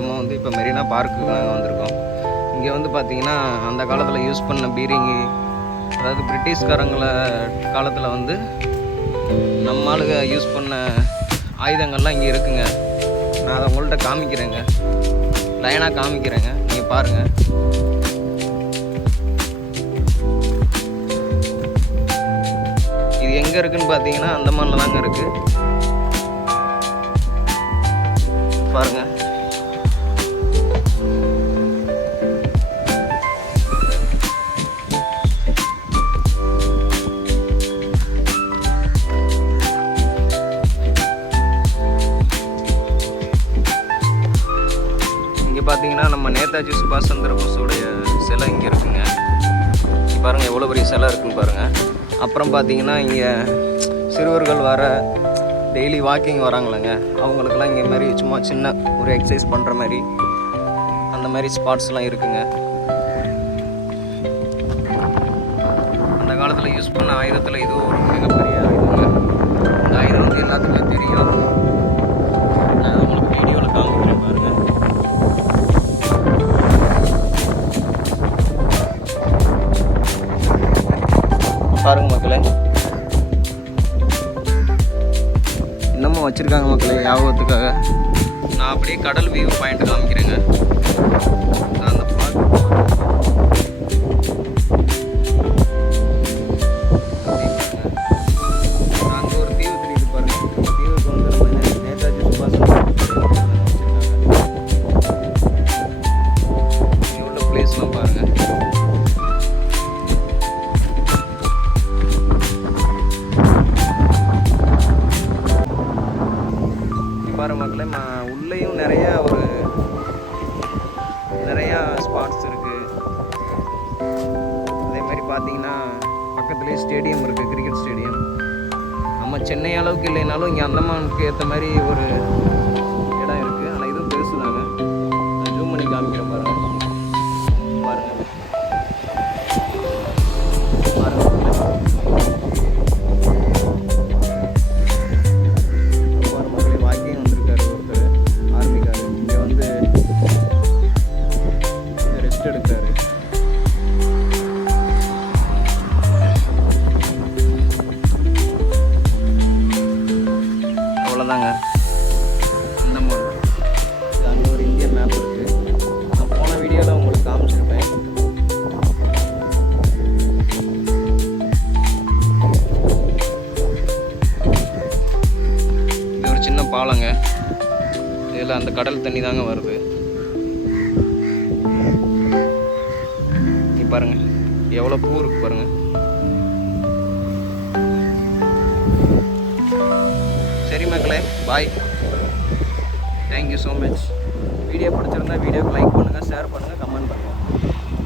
நம்ம வந்து இப்போ மெரினா பார்க்குக்கு நாங்கள் வந்திருக்கோம். இங்கே வந்து பார்த்திங்கன்னா அந்த காலத்தில் யூஸ் பண்ண பீரிங்கு, அதாவது பிரிட்டிஷ்காரங்கள காலத்தில் வந்து நம்ம ஆளுங்க யூஸ் பண்ண ஆயுதங்கள்லாம் இங்கே இருக்குங்க. நான் அதை உங்கள்கிட்ட காமிக்கிறேங்க, லைனாக காமிக்கிறேங்க, நீங்கள் பாருங்கள். இது எங்கே இருக்குதுன்னு பார்த்தீங்கன்னா அந்தமானில் தாங்க இருக்குது. பாருங்கள். இங்கே பார்த்தீங்கன்னா நம்ம நேதாஜி சுபாஷ் சந்திர போஸோடைய சிலை இங்கே இருக்குங்க. பாருங்கள் எவ்வளோ பெரிய சிலை இருக்குன்னு பாருங்கள். அப்புறம் பார்த்தீங்கன்னா இங்கே சிறுவர்கள் வர டெய்லி வாக்கிங் வராங்களேங்க, அவங்களுக்கெல்லாம் இங்கே மாதிரி சும்மா சின்ன ஒரு எக்ஸசைஸ் பண்ணுற மாதிரி அந்த மாதிரி ஸ்பாட்ஸ்லாம் இருக்குங்க. அந்த காலத்தில் யூஸ் பண்ண ஆயுதத்தில் இது ஒரு மிகப்பெரிய ஆயுதங்க. இந்த ஆயுதம் வந்து எல்லாத்துக்கும் தெரியும். நான் உங்களுக்கு வீடியோவில் காமிக்கிறேன் பாருங்கள். பாருங்கள் மக்களே, இன்னமும் வச்சுருக்காங்க மக்களே ஞாபகத்துக்காக. நான் அப்படியே கடல் வியூ பாயிண்ட் காமிக்கிறேங்க. அந்த அங்கே ஒரு தீவு தெரியுது பாருங்கள். தீவுக்கு வந்து நம்ம நேதாஜி சுபாஷ் எவ்வளோ பிளேஸ்லாம் பாருங்கள். பாரு மக்களே, உள்ளேயும் நிறையா ஸ்பாட்ஸ் இருக்குது. அதே மாதிரி பார்த்தீங்கன்னா பக்கத்துலேயே ஸ்டேடியம் இருக்குது, கிரிக்கெட் ஸ்டேடியம். நம்ம சென்னை அளவுக்கு இல்லைனாலும் இங்கே அந்தமானுக்கு ஏற்ற மாதிரி ஒரு இடம் இருக்குது. ஆனால் இதுவும் பெருசு தாங்க. நான் ஜூம் பண்ணி காமிக்கிறேன் பாருங்கள். அவ்வளோதாங்க. அந்தமான் அங்கே ஒரு இந்தியன் மேப் இருக்குது. நான் போன வீடியோவில் உங்களுக்கு காமிச்சிருப்பேன். இது ஒரு சின்ன பாலங்க. இதில் அந்த கடல் தண்ணி தாங்க வருது. நீ பாருங்கள் எவ்வளோ பூ இருக்குது பாருங்கள். சரி மக்களே, bye. Thank you so much. Video பிடிச்சிருந்தா வீடியோக்கு லைக் பண்ணுங்கள், ஷேர் பண்ணுங்கள், கமெண்ட் பண்ணுங்கள்.